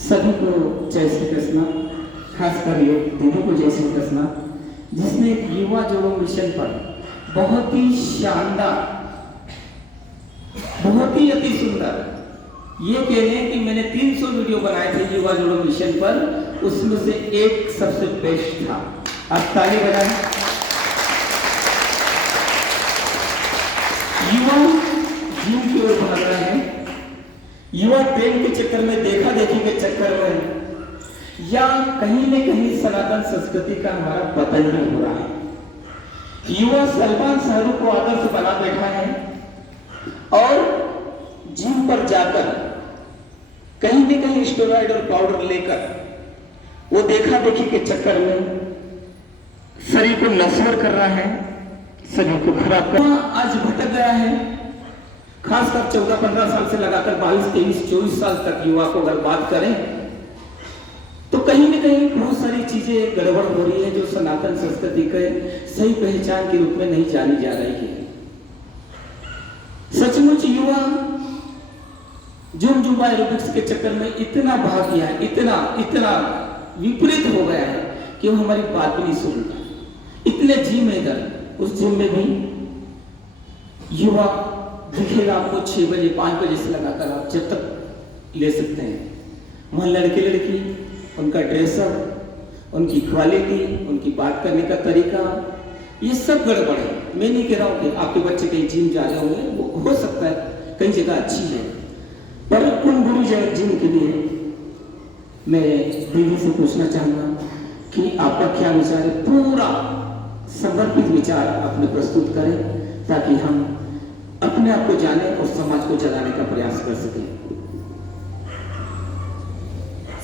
सभी को जय श्री कृष्ण। खासकर ये दीदी को जय श्री कृष्ण, जिसने युवा जोड़ो मिशन पर बहुत ही शानदार, बहुत ही अति सुंदर, ये कह लें कि मैंने 300 वीडियो बनाए थे युवा जोड़ो मिशन पर, उसमें से एक सबसे बेस्ट था। आप ताली बजाएं। युवा जिम की ओर भाग रहे हैं, युवा ट्रेंड के चक्कर में, देखा देखी के चक्कर में, या कहीं न कहीं सनातन संस्कृति का हमारा पतन ही हो रहा है। युवा सलमान शाहरुख को आदर्श बना बैठा है और जिम पर जाकर कहीं न कहीं स्टेरॉइड और पाउडर लेकर वो देखा देखी के चक्कर में शरीर को नश्वर कर रहा है, शरीर को खराब कर, आज भटक गया है। खासकर 14-15 साल से लगाकर 22-23-24 साल तक युवा को अगर बात करें तो कहीं न कहीं बहुत सारी चीजें गड़बड़ हो रही है, जो सनातन संस्कृति के सही पहचान के रूप में नहीं जानी जा रही है। सचमुच युवा जुम जुम्बा एरोबिक्स के चक्कर में इतना भाग गया है, इतना विपरीत हो गया है कि वो हमारी बात भी नहीं सुनता। इतने जिम है इधर, उस जिम में भी युवा दिखेगा आपको 6 बजे 5 बजे से लगाकर आप जब तक ले सकते हैं। वहाँ लड़के लड़की, उनका ड्रेसअप, उनकी क्वालिटी, उनकी बात करने का तरीका, ये सब गड़बड़ है। मैं नहीं कह रहा हूँ कि आपके बच्चे कहीं जिम जा रहे होंगे, वो हो सकता है कई जगह अच्छी है, पर उन गुरु जिम के लिए मैं दीदी से पूछना चाहूँगा कि आपका क्या विचार है। पूरा समर्पित विचार आपने प्रस्तुत करें ताकि हम अपने आप को जाने और समाज को जगाने का प्रयास कर सकें।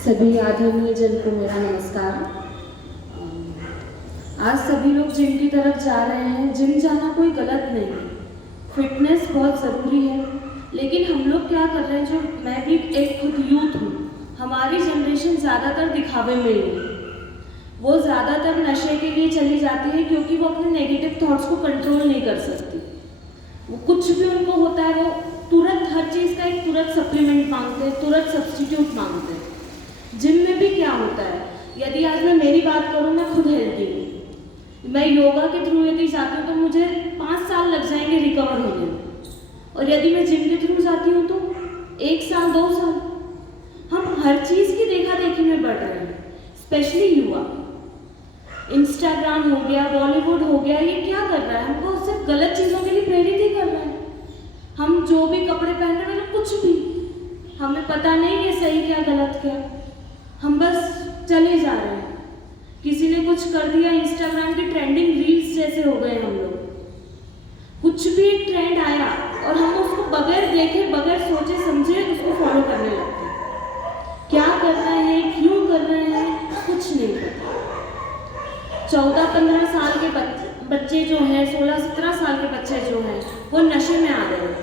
सभी आदरणीय जन को मेरा नमस्कार। आज सभी लोग जिम की तरफ जा रहे हैं। जिम जाना कोई गलत नहीं है, फिटनेस बहुत ज़रूरी है, लेकिन हम लोग क्या कर रहे हैं, जो मैं भी एक खुद यूथ हूँ, हमारी जनरेशन ज़्यादातर दिखावे में ही है। वो ज़्यादातर नशे के लिए चली जाती है क्योंकि वो अपने नेगेटिव थॉट्स को कंट्रोल नहीं कर सकती। वो कुछ भी उनको होता है, वो तुरंत हर चीज़ का एक तुरंत सप्लीमेंट मांगते हैं, तुरंत सब्स्टिट्यूट मांगते हैं। जिम में भी क्या होता है, यदि आज मैं मेरी बात करूँ, मैं खुद हेल्दी हूँ, मैं योगा के थ्रू यदि जाती हूँ तो मुझे 5 साल लग जाएंगे रिकवर होने में, और यदि मैं जिम के थ्रू जाती हूँ तो 1 साल 2 साल। हम हर चीज़ की देखा देखी में बढ़ रहे हैं, स्पेशली युवा। इंस्टाग्राम हो गया, बॉलीवुड हो गया, ये क्या कर रहा है, हमको सिर्फ गलत चीज़ों के लिए प्रेरित ही कर रहा है। हम जो भी कपड़े पहन रहे हैं, मतलब कुछ भी, हमें पता नहीं है सही क्या गलत क्या, हम बस चले जा रहे हैं। किसी ने कुछ कर दिया, इंस्टाग्राम की ट्रेंडिंग रील्स जैसे हो गए हम लोग। कुछ भी एक ट्रेंड आया और हम उसको बगैर देखे, बगैर सोचे समझे उसको फॉलो करने लगते हैं। क्या कर रहे हैं, क्यों कर रहे हैं, कुछ नहीं पता। 14-15 साल के बच्चे जो हैं, 16-17 साल के बच्चे जो हैं, वो नशे में आ गए हैं।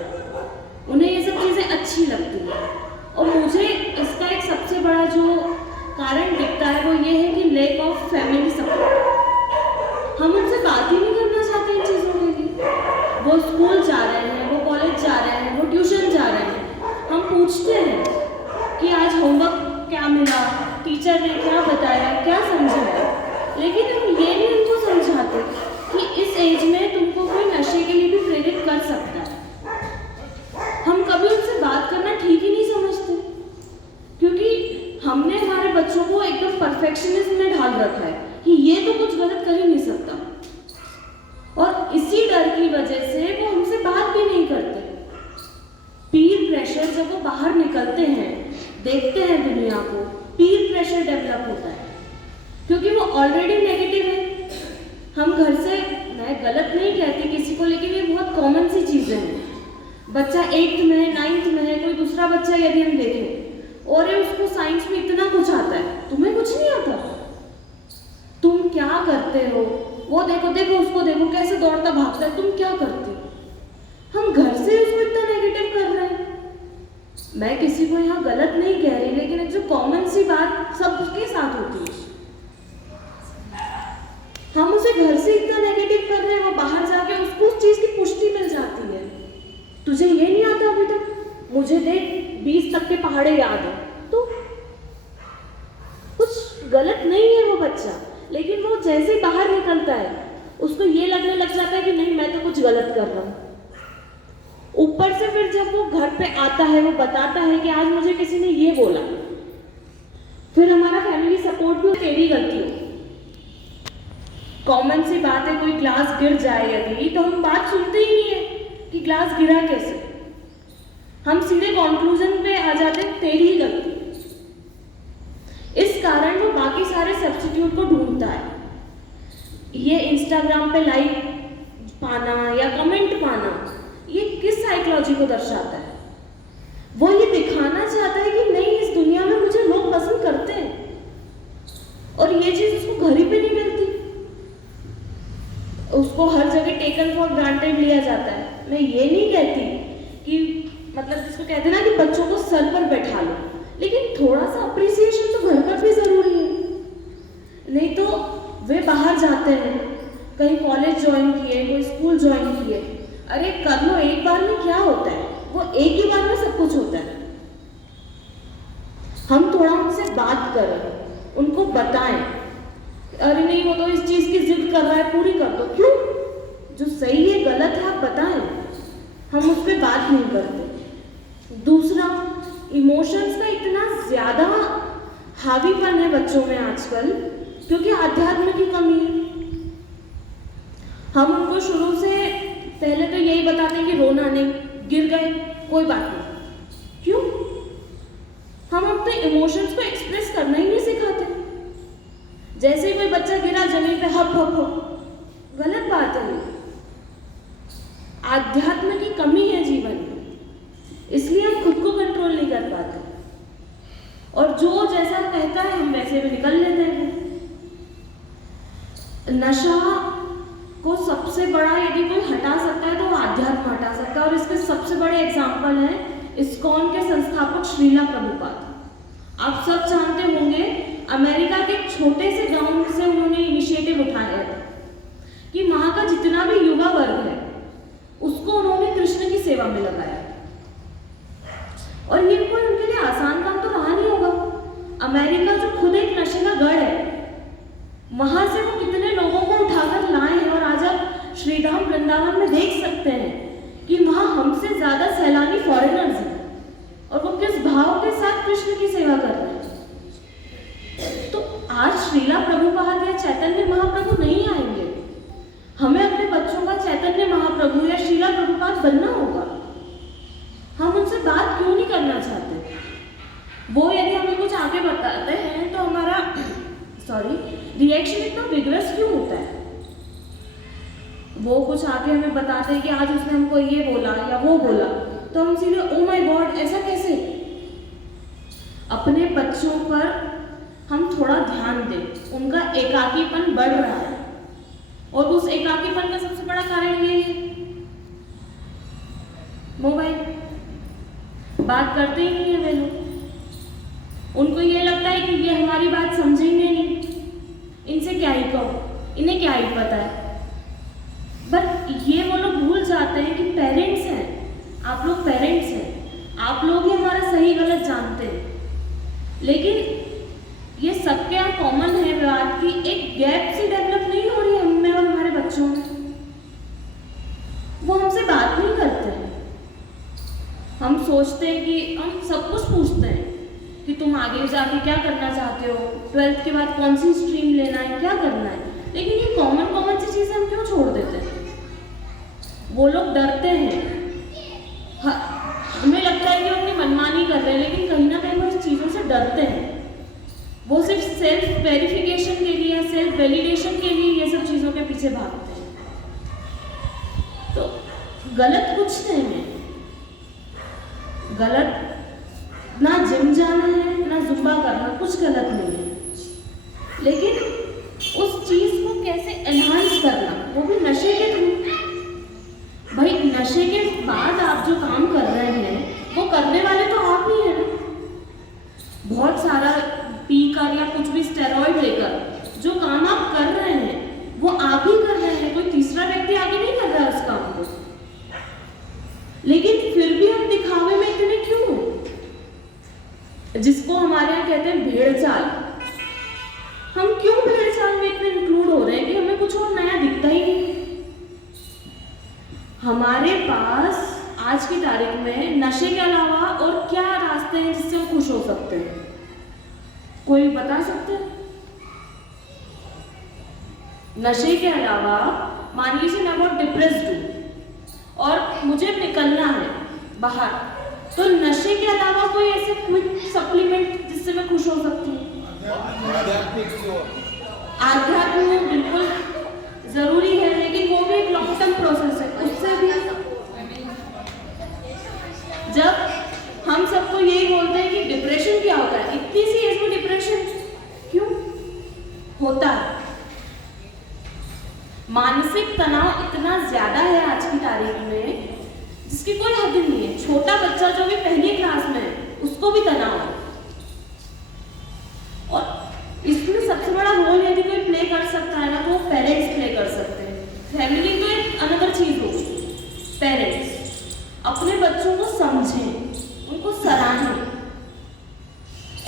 उन्हें ये सब चीज़ें अच्छी लगती हैं, और मुझे इसका एक सबसे बड़ा जो कारण दिखता है वो ये है कि लैक ऑफ फैमिली सपोर्ट। हम उनसे बात ही नहीं करना चाहते इन चीज़ों के लिए। वो स्कूल जा रहे हैं, वो कॉलेज जा रहे हैं, वो ट्यूशन जा रहे हैं। हम पूछते हैं कि आज होमवर्क क्या मिला, टीचर ने क्या बताया, क्या समझाया, लेकिन हम ये नहीं उनको समझाते कि इस एज में तुमको कोई नशे के लिए भी प्रेरित कर सकता है। हम कभी उनसे बात करना ठीक ही नहीं समझते, क्योंकि हमने हमारे बच्चों को एकदम परफेक्शनिज्म में ढाल रखा है कि ये तो कुछ गलत कर ही नहीं सकता, और इसी डर की वजह से वो हमसे बात भी नहीं करते। पीर प्रेशर, जब वो बाहर निकलते हैं, देखते हैं दुनिया को, पीर प्रेशर डेवलप होता है, क्योंकि वो ऑलरेडी नेगेटिव है। हम घर से, मैं गलत नहीं कहती किसी को, लेकिन ये बहुत कॉमन सी चीज़ें हैं। बच्चा 8th में है, 9th में है, कोई दूसरा बच्चा यदि हम देखें और उसको साइंस में इतना कुछ आता है, तुम्हें कुछ नहीं आता, तुम क्या करते हो, वो देखो देखो उसको देखो कैसे दौड़ता भागता है, तुम क्या करते हो। हम घर से उसको इतना नेगेटिव कर रहे हैं। मैं किसी को यहाँ गलत नहीं कह रही, लेकिन एक जो कॉमन सी बात सबके साथ होती है, हम उसे घर से इतना नेगेटिव कर रहे हैं, वो बाहर जाके उसको उस चीज़ की पुष्टि मिल जाती है। तुझे ये नहीं आता अभी तक, मुझे देख 20 तक के पहाड़े याद है, तो गलत नहीं है वो बच्चा, लेकिन वो जैसे ही बाहर निकलता है उसको ये लगने लग जाता है कि नहीं मैं तो कुछ गलत कर रहा हूँ। ऊपर से फिर जब वो घर पे आता है वो बताता है कि आज मुझे किसी ने ये बोला, फिर हमारा फैमिली सपोर्ट भी तेरी गलती हो। कॉमन सी बात है, कोई ग्लास गिर जाए यदि तो हम बात सुनते ही नहीं है कि ग्लास गिरा कैसे, हम सीधे कंक्लूजन पे आ जाते हैं तेरी ही गलती। इस कारण वो बाकी सारे सब्स्टिट्यूट को ढूंढता है। ये इंस्टाग्राम पे लाइक पाना या कमेंट पाना, ये किस साइकोलॉजी को दर्शाता है? वो ये दिखाना चाहता है कि नहीं इस दुनिया में मुझे लोग पसंद करते हैं, और ये चीज उसको घर ही पे नहीं मिलती, उसको हर जगह टेकन फॉर ग्रांटेड लिया जाता है। मैं ये नहीं कहती कि मतलब जिसको कहते हैं ना कि बच्चों को सर पर बैठा लो, लेकिन थोड़ा सा अप्रिसिएशन तो घर पर भी जरूरी है। नहीं तो वे बाहर जाते हैं, कहीं कॉलेज ज्वाइन किए, कोई स्कूल ज्वाइन किए, अरे कर लो एक बार में, क्या होता है? वो एक ही बार में सब कुछ होता है। हम थोड़ा उनसे बात करें, उनको बताएं, अरे नहीं वो तो इस चीज की जिद कर रहा है, पूरी कर दो। क्यों? जो सही है गलत है आप बताएं, हम उस पर बात नहीं करते। दूसरा, इमोशंस का इतना ज्यादा हावीपन है बच्चों में आजकल क्योंकि आध्यात्म की कमी है। हम उनको शुरू से पहले तो यही बताते हैं कि रोना नहीं, गिर गए कोई बात नहीं। क्यों? हम अपने इमोशंस को एक्सप्रेस करना ही नहीं सिखाते। जैसे ही कोई बच्चा गिरा जमीन पे हप हप हप, गलत बात है। आध्यात्म की कमी है जीवन में, इसलिए हम खुद को कंट्रोल नहीं कर पाते, और जो जैसा कहता है हम वैसे भी निकल लेते हैं। नशा को सबसे बड़ा यदि कोई हटा सकता है तो वो आध्यात्म हटा सकता है, और इसके सबसे बड़े एग्जाम्पल हैं इस्कॉन के संस्थापक श्रीला प्रभुपाद। आप सब जानते होंगे अमेरिका के छोटे से गांव से उन्होंने इनिशिएटिव उठाया था कि वहां का जितना भी युवा वर्ग है उसको उन्होंने कृष्ण की सेवा में लगाया, और ये कोई उनके लिए आसान काम तो रहा नहीं होगा। अमेरिका जो खुद एक नशे का गढ़ है, वहां से वो कितने लोगों को उठाकर लाए हैं, और आज आप श्रीधाम वृंदावन में देख सकते हैं कि वहां हमसे ज्यादा सैलानी फॉरेनर्स हैं, और वो किस भाव के साथ कृष्ण की सेवा कर रहे हैं। तो आज श्रीला प्रभुपाद या चैतन्य महाप्रभु नहीं आएंगे, हमें अपने बच्चों का चैतन्य महाप्रभु या श्रीला प्रभुपाद बनना होगा। हम उनसे बात क्यों नहीं करना चाहते? वो यदि हमें कुछ आगे बताते हैं तो हमारा रिएक्शन इतना विग्रस क्यों होता है? वो कुछ आगे हमें बताते हैं कि आज उसने हमको ये बोला या वो बोला, तो हम सीधे ओ माय गॉड ऐसा कैसे? अपने बच्चों पर हम थोड़ा ध्यान दें, उनका एकाकीपन बढ़ रहा है, और उस एकाकीपन का सबसे बड़ा कारण ये है मोबाइल। बात करते ही नहीं है वे लोग, उनको ये लगता है कि ये हमारी बात समझेंगे नहीं, इनसे क्या ही कहो, इन्हें क्या ही पता है। बट ये वो लोग भूल जाते हैं कि पेरेंट्स हैं, आप लोग पेरेंट्स हैं, आप लोग ही हमारा सही गलत जानते हैं। लेकिन ये सबके यहाँ कॉमन है बात की एक गैप सी डेवलप नहीं हो रही है हमें और हमारे बच्चों में। वो हमसे बात नहीं करते हैं। हम सोचते हैं कि हम सब कुछ पूछते हैं कि तुम आगे जाके क्या करना चाहते हो, 12th के बाद कौन सी स्ट्रीम लेना है, क्या करना है, लेकिन ये कॉमन सी चीजें हम क्यों छोड़ देते हैं? वो लोग डरते हैं, हमें लगता है कि हम अपनी मनमानी कर रहे हैं, लेकिन कहीं ना कहीं वो इस चीजों से डरते हैं। वो सिर्फ सेल्फ वेरिफिकेशन के लिए, सेल्फ वैलिडेशन के लिए ये सब चीजों के पीछे भागते हैं। तो गलत कुछ नहीं है, गलत ना जिम जाना है ना जुम्बा करना, कुछ गलत नहीं है, लेकिन उस चीज को कैसे एनहांस करना, वो भी नशे के थ्रू। भाई नशे के बाद आप जो काम कर रहे हैं वो करने वाले तो आप ही है ना। बहुत सारा पीकर या कुछ भी स्टेरॉइड लेकर जो काम आप कर रहे हैं वो आप ही कर रहे हैं, कोई तीसरा व्यक्ति आगे नहीं कर रहा है उस काम को। लेकिन फिर भी हम दिखावे में इतने क्यों, जिसको हमारे यहाँ कहते हैं भेड़ चाल। हम क्यों भेड़चाल में इतने इंक्लूड हो रहे हैं कि हमें कुछ और नया दिखता ही नहीं। हमारे पास आज की तारीख में नशे के अलावा और क्या रास्ते हैं जिससे वो खुश हो सकते हैं? कोई बता सकते हैं? नशे के अलावा मान लीजिए मैं बहुत डिप्रेस्ड हूँ और मुझे निकलना है बाहर, तो नशे के अलावा कोई ऐसे क्विक सप्लीमेंट जिससे मैं खुश हो सकती हूँ? आध्यात्म बिल्कुल जरूरी है, लेकिन वो भी एक लॉन्ग टर्म प्रोसेस है। उससे भी जब हम सबको यही बोलते हैं कि डिप्रेशन क्या होता है, इतनी सी एज में डिप्रेशन क्यों होता है? मानसिक तनाव इतना ज्यादा है आज की तारीख में जिसकी कोई हद नहीं है। छोटा बच्चा जो भी पहली क्लास में है उसको भी तनाव है, और इसमें सबसे बड़ा रोल यदि कोई प्ले कर सकता है ना तो पेरेंट्स प्ले कर सकते हैं। फैमिली तो एक अनदर चीज होगी। पेरेंट्स अपने बच्चों को समझें, उनको सराहें।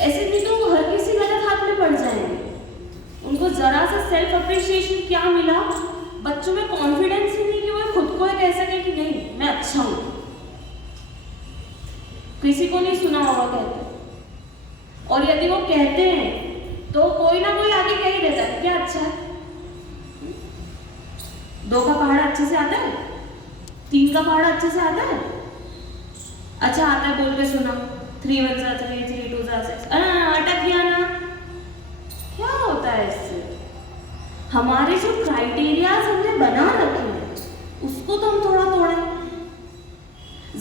ऐसे भी तो हर किसी गलत हाथ में पड़ जाएंगे। उनको जरा सा सेल्फ अप्रिशिएशन क्या मिला, बच्चों में कॉन्फिडेंस ही नहीं कि वो खुद को कह सके कि नहीं मैं अच्छा हूं। किसी को नहीं सुना होगा कहते, और यदि वो कहते हैं तो कोई ना कोई आगे कह ही देता है क्या अच्छा है। 2 का पहाड़ा अच्छे से आता है, 3 का पहाड़ा अच्छे से आता है, अच्छा आता है बोल के सुना, 3 1 जा 3 3 2 जा 6, अटक गया ना। क्या होता है इससे? हमारे जो क्राइटेरियाज हमने बना रखे हैं उसको तो हम थोड़ा तोड़ें।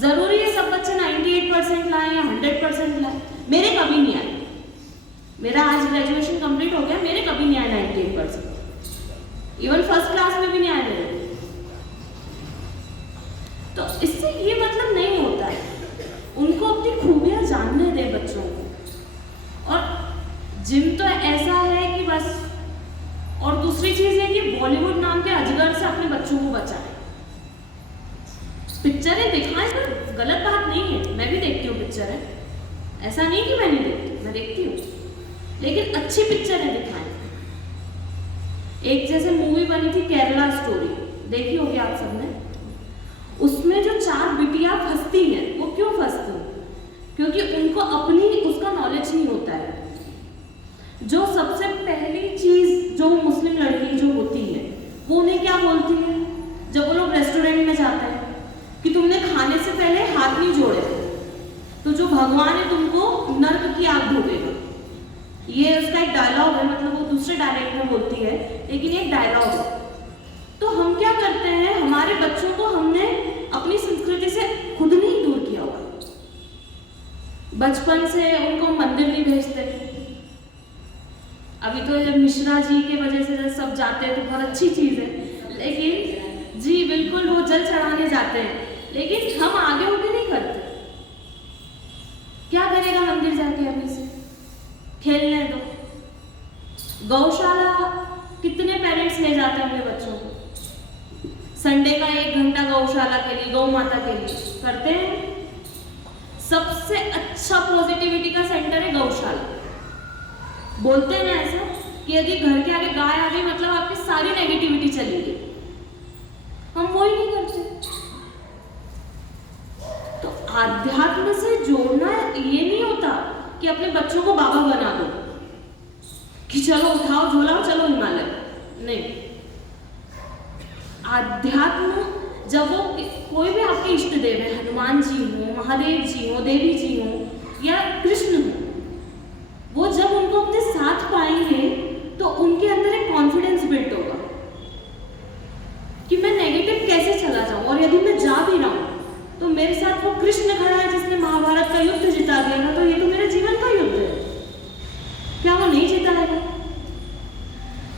जरूरी है सब बच्चे 98% लाएं या 100% लाएं? मेरे कभी नहीं आए। मेरा आज ग्रेजुएशन कंप्लीट हो गया, मेरे कभी नहीं आए 98%। इवन फर्स्ट क्लास में भी नहीं आए मेरे। तो इससे ये मतलब नहीं होता है। उनको अपनी खूबियां जानने दें बच्चों को। और जिम तो ऐसा है कि बस, और दूसरी चीज है कि बॉलीवुड नाम के अजगर से अपने बच्चों को बचाएं। पिक्चरें दिखाएं, पर गलत बात नहीं है, मैं भी देखती हूँ पिक्चरें, ऐसा नहीं कि मैं नहीं देखती, मैं देखती हूँ, लेकिन अच्छी पिक्चरें दिखाएं। एक जैसे मूवी बनी थी केरला स्टोरी, देखी होगी आप सबने। उसमें जो 4 बिटियां फंसती हैं, वो क्यों फंसती हैं? क्योंकि उनको अपनी उसका नॉलेज नहीं होता है। जो सबसे पहली चीज जो मुस्लिम लड़की जो होती है वो उन्हें क्या बोलती है जब वो लोग रेस्टोरेंट में जाते हैं कि तुमने खाने से पहले हाथ नहीं जोड़े तो जो भगवान है तुमको नर्क की आग भोगेगा। ये उसका एक डायलॉग है, मतलब वो दूसरे डायलेक्ट में बोलती है, लेकिन ये डायलॉग है। तो हम क्या करते हैं, हमारे बच्चों को हमने अपनी संस्कृति से खुद नहीं दूर किया हुआ। बचपन से उनको मंदिर नहीं भेजते। अभी तो मिश्रा जी के वजह से सब जाते हैं तो बहुत अच्छी चीज है, लेकिन जी बिल्कुल वो जल चढ़ाने जाते हैं, लेकिन हम आगे होके नहीं करते। क्या करेगा मंदिर जाके अभी से? खेलने दो। गौशाला कितने पेरेंट्स ले जाते हैं अपने बच्चों को? संडे का 1 घंटा गौशाला के लिए, गौ माता के लिए करते हैं। सबसे अच्छा पॉजिटिविटी का सेंटर है गौशाला। बोलते हैं ना ऐसा कि यदि घर के आगे गाय आ गई मतलब आपकी सारी नेगेटिविटी चली गई। हम वो ही नहीं करते। तो आध्यात्म से जोड़ना ये नहीं होता कि अपने बच्चों को बाबा बना दो कि चलो उठाओ झोला चलो हिमालय। नहीं, आध्यात्म जब वो कोई भी आपके इष्ट देव है, हनुमान जी हो, महादेव जी हो, देवी जी हो या कृष्ण हो, वो जब उनको अपने साथ पाएंगे तो उनके अंदर एक कॉन्फिडेंस बिल्ड होगा कि मैं नेगेटिव कैसे चला जाऊं, और यदि मैं जा भी रहा हूं तो मेरे साथ वो कृष्ण खड़ा है जिसने महाभारत का युद्ध जिता दिया ना, तो ये तो मेरे जीवन का युद्ध है, क्या वो नहीं जिताएगा?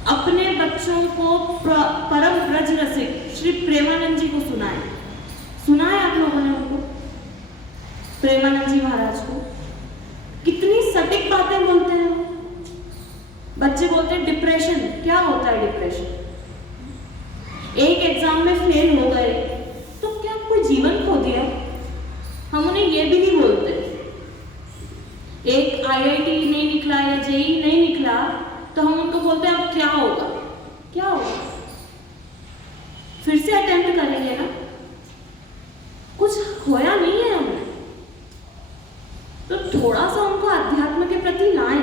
अपने बच्चों को परम ब्रज रसिक श्री प्रेमानंद जी को सुना है आप लोगों ने उनको? प्रेमानंद जी महाराज को कितनी सटीक बातें बोलते हैं वो। बच्चे बोलते हैं डिप्रेशन, क्या होता है डिप्रेशन? एक एग्जाम में फेल हो गए तो क्या कोई जीवन खो दिया? हम उन्हें ये भी नहीं बोलते। एक IIT नहीं निकला या JEE नहीं निकला तो हम उनको बोलते हैं अब क्या होगा, क्या होगा, फिर से अटेम्प्ट करेंगे ना, कुछ खोया नहीं है हमने। तो थोड़ा सा उनको अध्यात्म के प्रति लाएं,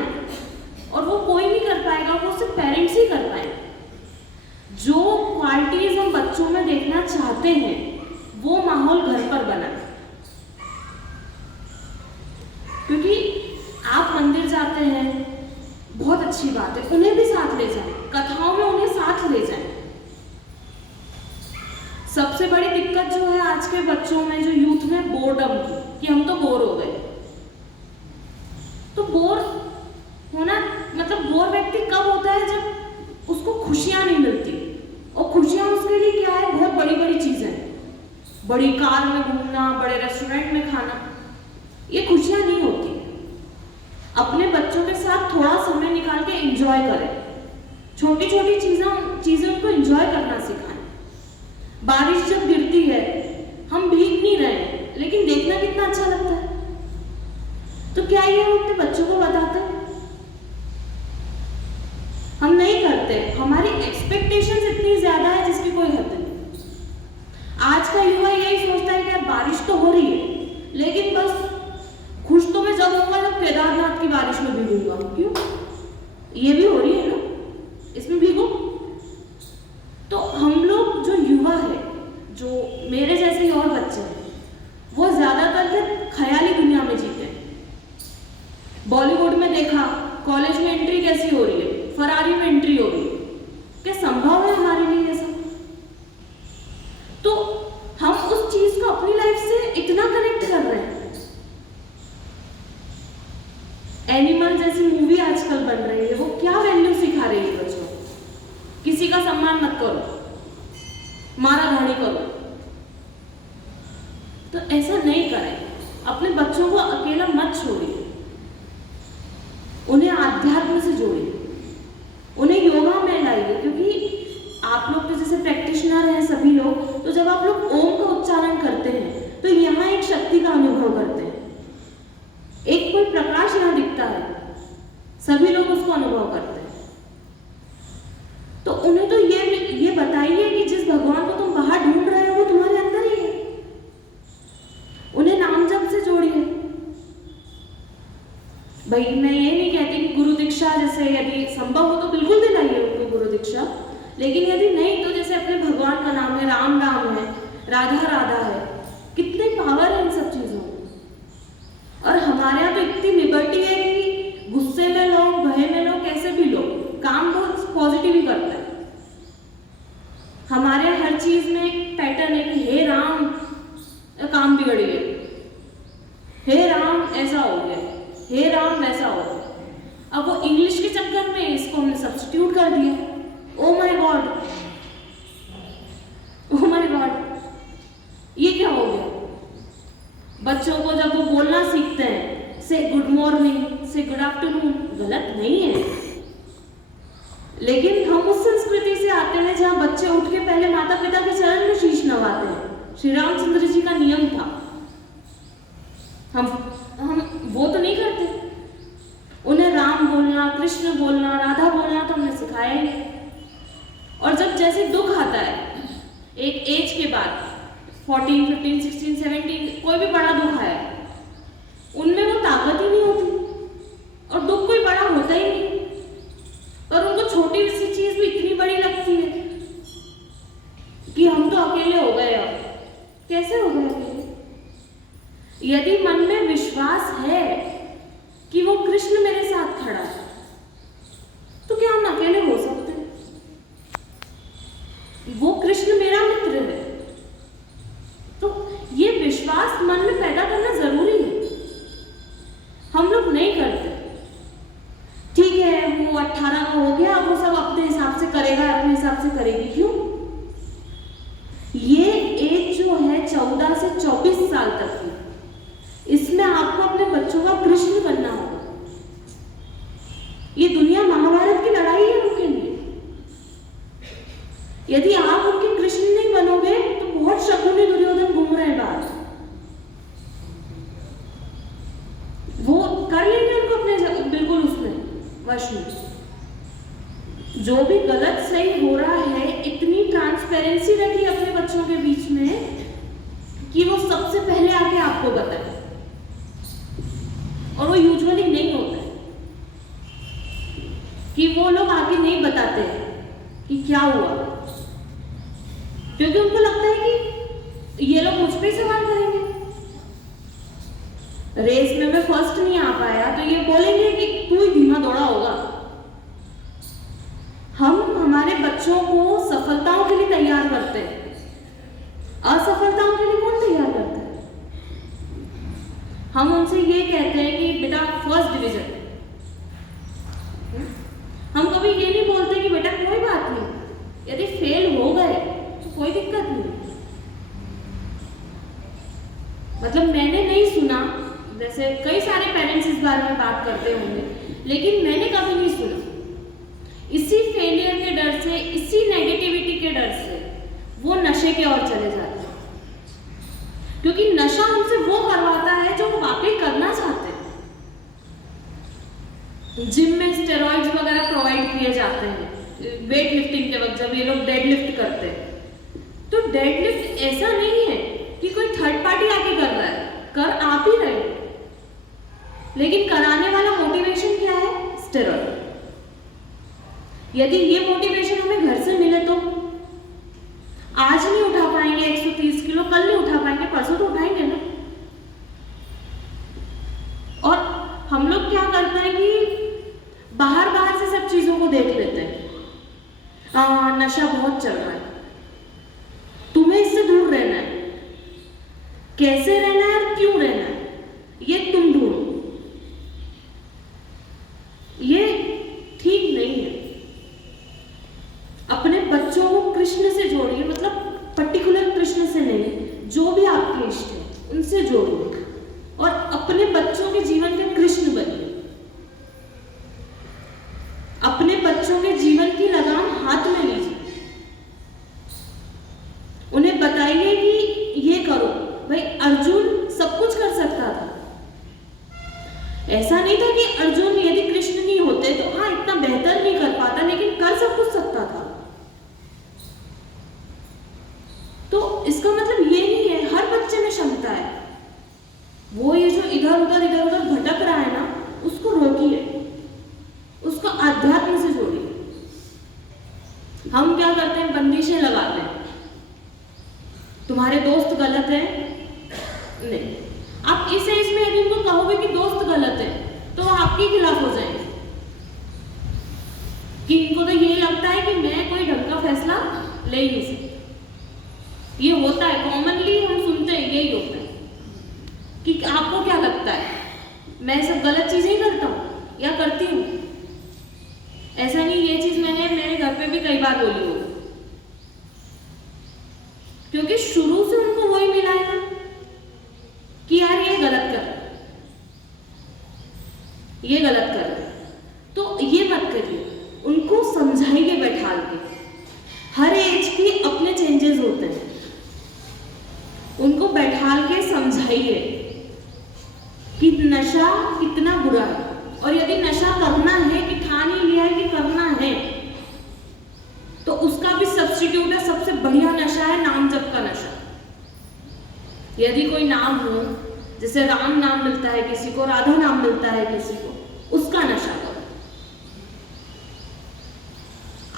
और वो कोई नहीं कर पाएगा, वो सिर्फ पेरेंट्स ही कर पाएंगे। जो क्वालिटीज हम बच्चों में देखना चाहते हैं वो माहौल घर पर बनाए। क्योंकि आप मंदिर जाते हैं, बहुत अच्छी बात है, उन्हें भी साथ ले जाएं, कथाओं में उन्हें साथ ले जाएं। सबसे बड़ी दिक्कत जो है आज के बच्चों में, जो यूथ में, बोर्डम की, कि हम तो बोर हो गए। तो बोर होना मतलब बोर व्यक्ति कब होता है, जब उसको खुशियां नहीं मिलती, और खुशियां उसके लिए क्या है, बहुत बड़ी बड़ी चीजें, बड़ी कार में घूमना, बड़े रेस्टोरेंट में खाना, ये खुशियां नहीं होती। अपने बच्चों के साथ थोड़ा समय निकाल के एंजॉय करें, छोटी छोटी चीजें उनको एंजॉय करना सिखाएं। बारिश जब गिरती है, हम भीग नहीं रहे हैं, लेकिन देखना कितना अच्छा लगता है। तो क्या ये हम अपने बच्चों को बताते हैं? हम नहीं करते। हमारी एक्सपेक्टेशंस इतनी ज्यादा है जिसकी कोई हद नहीं। आज का युवा यही सोचता है कि यार बारिश तो हो रही है, लेकिन बस खुश तो मैं जब होऊंगा जब केदारनाथ की बारिश में भीगूंगा। क्यों? ये भी हो रही है ना, इसमें भीगो। तो हम लोग जो युवा है, जो मेरे जैसे ही और बच्चे हैं, वो ज्यादातर के ख्याली दुनिया में जीते हैं। बॉलीवुड में देखा, कॉलेज में एंट्री कैसी हो रही है, फरारी में एंट्री हो रही है, क्या संभव है हमारे लिए ये सब? तो हम उस चीज को अपनी लाइफ से इतना कनेक्ट कर रहे हैं। एनिमल जैसी मूवी आजकल बन रही है, वो क्या वैल्यू सिखा रही है बच्चों? किसी का सम्मान मत करो, मारा धाड़ी करो। तो ऐसा नहीं करें। अपने बच्चों को अकेला मत छोड़िए, उन्हें आध्यात्म से जोड़िए, उन्हें योगा में लाइए। क्योंकि आप लोग तो जैसे प्रैक्टिशनर हैं सभी लोग, तो जब आप लोग ओम का उच्चारण करते हैं तो यहाँ एक शक्ति का अनुभव करते हैं, एक कोई प्रकाश यहाँ दिखता है, सभी लोग उसको अनुभव करते हैं। तो उन्हें तो ये बताइए कि जिस भगवान को तुम बाहर ढूंढ रहे हो वो तुम्हारे अंदर ही है। उन्हें नाम जप से जोड़िए। भाई मैं ये नहीं कहती कि गुरु दीक्षा, जैसे यदि संभव हो तो बिल्कुल दिलाइए उनको गुरु दीक्षा, लेकिन यदि नहीं तो जैसे अपने भगवान का नाम है, राम नाम है, राधा राधा है, कितनी पावर है इन सब चीजों में। और हमारे यहाँ तो इतनी लिबर्टी है कि गुस्से में लो, भय में लो, कैसे भी लो, काम बहुत पॉजिटिव ही करता है। हमारे यहाँ हर चीज में एक पैटर्न है कि हे राम काम बिगड़ गया, हे राम ऐसा हो गया, हे राम वैसा हो गया। अब वो इंग्लिश के चक्कर में इसको हमने सब्स्टिट्यूट कर दिया। Oh my God, oh my God, ये क्या हो गया? बच्चों को जब वो बोलना सीखते हैं, से गुड मॉर्निंग, से गुड आफ्टरनून, गलत नहीं है, लेकिन हम उस संस्कृति से आते हैं जहां बच्चे उठ के पहले माता पिता के चरण में शीश नवाते हैं। श्री रामचंद्र जी का नियम था, हम वो तो नहीं करते। उन्हें राम बोलना, कृष्ण बोलना, राधा बोलना तो हमने सिखाया ही नहीं। और जब जैसे दुख आता है एक एज के बाद, 14, 15, 16, 17, कोई भी बड़ा दुख आया, उनमें वो ताकत ही नहीं होती, और दुख कोई बड़ा होता ही नहीं, पर उनको छोटी सी चीज भी इतनी बड़ी लगती है कि हम तो अकेले हो गए। अब कैसे हो गए अकेले? यदि मन में विश्वास है कि वो कृष्ण मेरे साथ खड़ा है, तो क्या हम अकेले हो सकते हैं? वो कृष्ण मेरा मित्र है। तो ये विश्वास मन में पैदा करना जरूरी है, हम लोग नहीं करते। ठीक है, वो 18 का हो गया, वो सब अपने हिसाब से करेगा, अपने हिसाब से करेगी। क्यों? ये एज जो है 14 से 24 साल तक की, इसमें आपको अपने बच्चों का कृष्ण बनना होगा। ये दुनिया महाभारत की लड़ाई है उनके लिए। यदि आप उनके कृष्ण नहीं बनोगे तो बहुत शकुनी दुर्योधन घूम रहे हैं बाहर, वो कर लेंगे उनको अपने बिल्कुल उसमें वश में। जो भी गलत सही हो रहा है, इतनी ट्रांसपेरेंसी रखिए अपने बच्चों के बीच में कि वो सबसे पहले आके आपको बताए, और वो यूजुअली नहीं होता है कि वो लोग आके नहीं बताते कि क्या हुआ, क्योंकि उनको लगता है कि ये लोग मुझ पे सवाल करेंगे। रेस में मैं फर्स्ट नहीं आ पाया तो ये बोलेंगे कि तू ही धीमा दौड़ा होगा। हम हमारे बच्चों को सफलताओं के लिए तैयार करते हैं, असफलताओं के लिए कौन तैयार करता है? हम उनसे ये कहते हैं कि बेटा फर्स्ट डिवीजन। हम कभी ये नहीं बोलते कि बेटा कोई बात नहीं, यदि फेल हो गए तो कोई दिक्कत नहीं। मतलब मैंने नहीं सुना, जैसे कई सारे पेरेंट्स इस बारे में बात करते होंगे, लेकिन मैंने कभी नहीं सुना इसी फेलियर के डर से, इसी नेगेटिविटी के डर से वो नशे की ओर चले जाते हैं, क्योंकि नशा उनसे वो करवाता है जो वो वाकई करना चाहते हैं। जिम में स्टेरॉइड्स वगैरह प्रोवाइड किए जाते हैं वेट लिफ्टिंग के वक्त, जब ये लोग डेड लिफ्ट करते हैं, तो डेड लिफ्ट ऐसा नहीं है कि कोई थर्ड पार्टी आके कर रहा है, कर आप ही रहे, लेकिन कराने वाला मोटिवेशन क्या है? स्टेरॉइड। यदि ये मोटिवेशन हमें घर से मिले तो आज नहीं उठा पाएंगे 130 किलो, कल नहीं उठा पाएंगे, परसों तो उठाएंगे ना। और हम लोग क्या करते हैं कि बाहर बाहर से सब चीजों को देख लेते हैं। नशा बहुत चल रहा है, तुम्हें इससे दूर रहना है, कैसे रहना है और क्यों रहना है ये तुम ढूंढो। ये ठीक नहीं है। अपने बच्चों को कृष्ण से जोड़िए, मतलब पर्टिकुलर कृष्ण से नहीं, जो भी आपके इष्ट है उनसे जोड़िए और अपने बच्चों के जीवन के कृष्ण बनिए। अपने बच्चों के जीवन की लगाम हाथ में लीजिए, उन्हें बताइए कि ये करो। भाई अर्जुन सब कुछ कर सकता था, ऐसा नहीं था कि अर्जुन यदि कृष्ण नहीं होते तो हाँ इतना बेहतर नहीं कर पाता, लेकिन कर सब कुछ सकता था। तो इसका मतलब ये नहीं है हर बच्चे में क्षमता है। वो ये जो इधर उधर भटक रहा है ना, उसको रोकिए, उसको आध्यात्म से जोड़िए। हम क्या करते हैं? बंदिशें लगाते हैं। तुम्हारे दोस्त गलत है, नहीं, आप इस एज में यदि उनको कहोगे कि दोस्त गलत है तो वो आपके खिलाफ हो जाएंगे, कि इनको तो ये लगता है कि मैं कोई ढंग का फैसला ले ही नहीं सकती। ये होता है, कॉमनली हम सुनते हैं, यही होता है कि आपको क्या लगता है मैं सब गलत चीजें करता हूँ या करती हूँ? ऐसा नहीं, ये चीज मैंने मेरे घर पे भी कई बार बोली होगी, क्योंकि शुरू से उनको वही मिला है कि यार ये गलत कर रहा है, ये गलत कर रहा है, तो ये मत करिए। उनको समझाइए बैठाल के। हर एज के अपने चेंजेस होते हैं, उनको बैठाल के समझाइए कि नशा कितना बुरा है, और यदि नशा करना है कि ठान ही लिया है कि करना है, तो उसका भी सब्स्टिट्यूट है, सबसे बढ़िया नशा है नाम जप का नशा। यदि कोई नाम हो, जैसे राम नाम मिलता है किसी को, राधा नाम मिलता है किसी को, उसका नशा करो।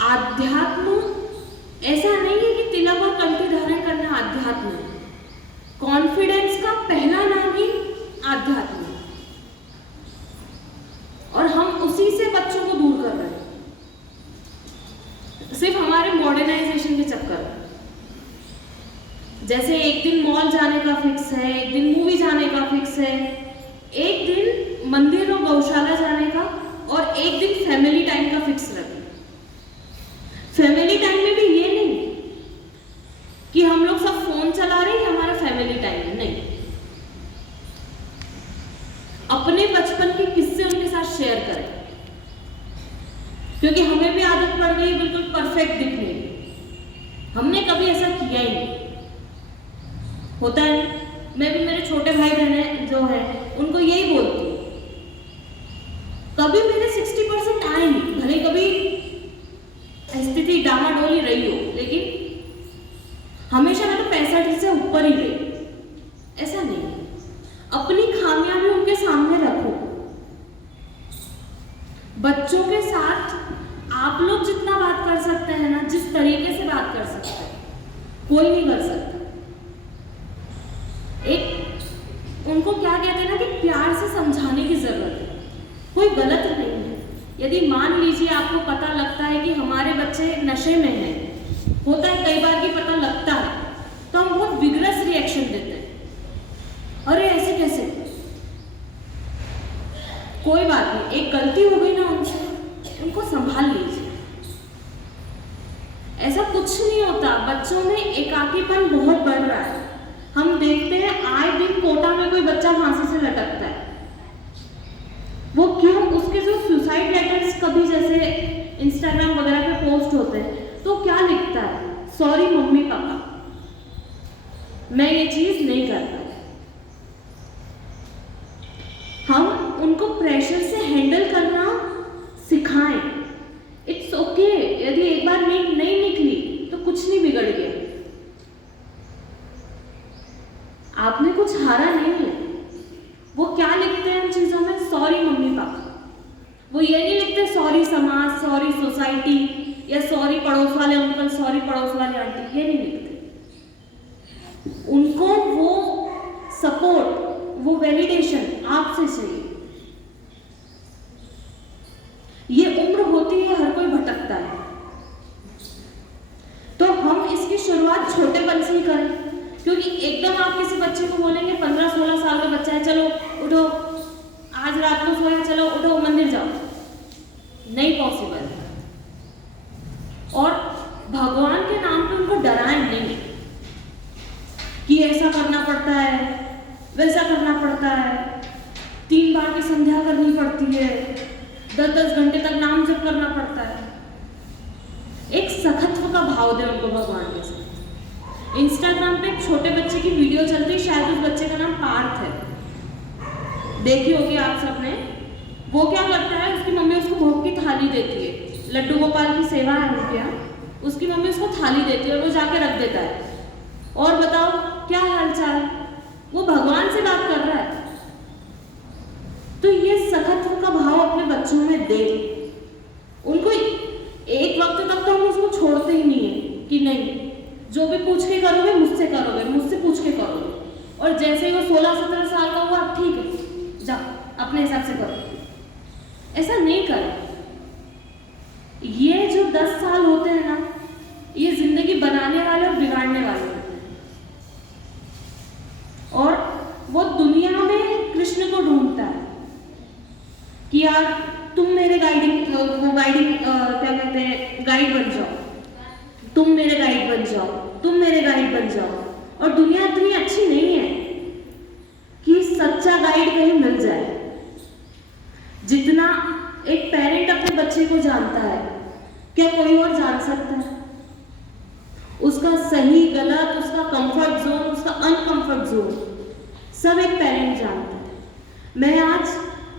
आध्यात्म ऐसा नहीं है कि तिलक और कंठी धारण करना आध्यात्म है। कॉन्फिडेंस का पहला नाम ही आध्यात्म है, और हम उसी से बच्चों को दूर कर रहे हैं, सिर्फ हमारे मॉडर्नाइजेशन के चक्कर में। जैसे एक दिन मॉल जाने का फिक्स है, एक दिन मूवी जाने का फिक्स है, एक दिन मंदिर और गौशाला जाने का, और एक दिन फैमिली टाइम का फिक्स रखें। फैमिली टाइम में भी ये नहीं कि हम लोग सब फोन चला रहे हैं, हमारा फैमिली टाइम है, नहीं। अपने बचपन के किस्से उनके साथ शेयर करें, क्योंकि हमें भी आदत पड़ गई बिल्कुल परफेक्ट दिखने की। हमने कभी ऐसा किया ही नहीं। होता है, मैं भी मेरे छोटे भाई बहन जो है उनको यही बोलती हूँ, कभी मेरे 60% आए नहीं, भले कभी डामाडोली रही हो, लेकिन हमेशा ना तो 65 से ऊपर ही रही, ऐसा नहीं है। अपनी खामियां भी उनके सामने रखो। बच्चों के साथ आप लोग जितना बात कर सकते हैं ना, जिस तरीके से बात कर सकते हैं, कोई नहीं कर सकता। एक उनको क्या कहते हैं ना कि प्यार से समझाने की जरूरत है, कोई गलत नहीं है। यदि मान लीजिए आपको पता लगता है कि हमारे बच्चे नशे में हैं, होता है कई बार कि पता लगता है, तो हम बहुत विगरस रिएक्शन देते हैं, अरे ऐसे कैसे, कोई बात नहीं, एक गलती हो गई ना उनसे, उनको संभाल लीजिए, ऐसा कुछ नहीं होता। बच्चों में एकाकीपन बहुत बढ़ रहा है। हम देखते हैं आए दिन कोटा में कोई बच्चा फांसी से लटकता है, वो क्यों? उसके जो सुसाइड लेटर्स कभी जैसे इंस्टाग्राम वगैरह पे पोस्ट होते हैं, तो क्या लिखता है, सॉरी मम्मी पापा, मैं ये चीज नहीं करता। हम उनको प्रेशर से हैंडल करना सिखाएं। इट्स ओके, यदि एक बार नींद नहीं निकली तो कुछ नहीं बिगड़ गया, आपने कुछ हारा नहीं है। वो क्या लिखते हैं उन चीजों में, सॉरी मम्मी पापा। वो ये नहीं लिखते सॉरी समाज, सॉरी सोसाइटी, या सॉरी पड़ोस वाले अंकल, सॉरी पड़ोस वाले आंटी, ये नहीं लिखते। उनको वो सपोर्ट, वो वैलिडेशन आपसे चाहिए। ये उम्र होती है, हर कोई भटकता है, तो हम इसकी शुरुआत छोटेपन से ही करें। क्योंकि एकदम आप किसी बच्चे को बोलेंगे, 15-16 साल का बच्चा है, चलो उठो, आज रात को सोया, चलो उठो मंदिर जाओ, नहीं पॉसिबल। और भगवान के नाम पे उनको डराएं नहीं कि ऐसा करना पड़ता है, वैसा करना पड़ता है, 3 बार की संध्या करनी पड़ती है, 10-10 घंटे तक नाम जप करना पड़ता है। एक सखत्व का भाव दें उनको भगवान के साथ। इंस्टाग्राम पे एक छोटे बच्चे की वीडियो चलती है, शायद उस बच्चे का नाम पार्थ है, देखी होगी आप सबने। वो क्या करता है, उसकी मम्मी उसको भोग की थाली देती है, लड्डू गोपाल की सेवा है उनके यहाँ, उसकी मम्मी उसको थाली देती है और वो जाके रख देता है, और बताओ क्या हालचाल, वो भगवान से बात कर रहा है। तो ये सखत्व का भाव अपने बच्चों में दे। उनको एक वक्त तक तो हम उसको छोड़ते ही नहीं है कि नहीं, जो भी पूछ के करोगे मुझसे करोगे, मुझसे पूछ के करोगे, और जैसे ही वो 16-17 साल का हुआ, ठीक है जा अपने हिसाब से करो, ऐसा नहीं करें। ये जो 10 साल होते हैं ना, ये जिंदगी बनाने वाले और बिगाड़ने वाले होते हैं। और वो दुनिया में कृष्ण को ढूंढता है कि यार तुम मेरे गाइडिंग क्या कहते हैं, गाइड बन जाओ, तुम मेरे गाइड बन जाओ, तुम मेरे गाइड बन जाओ। और दुनिया इतनी अच्छी नहीं है कि सच्चा गाइड कहीं मिल जाए। जितना एक पेरेंट अपने बच्चे को जानता है, क्या कोई और जान सकता है? उसका सही गलत, उसका कंफर्ट जोन, उसका अनकंफर्ट जोन, सब एक पेरेंट जानता है। मैं आज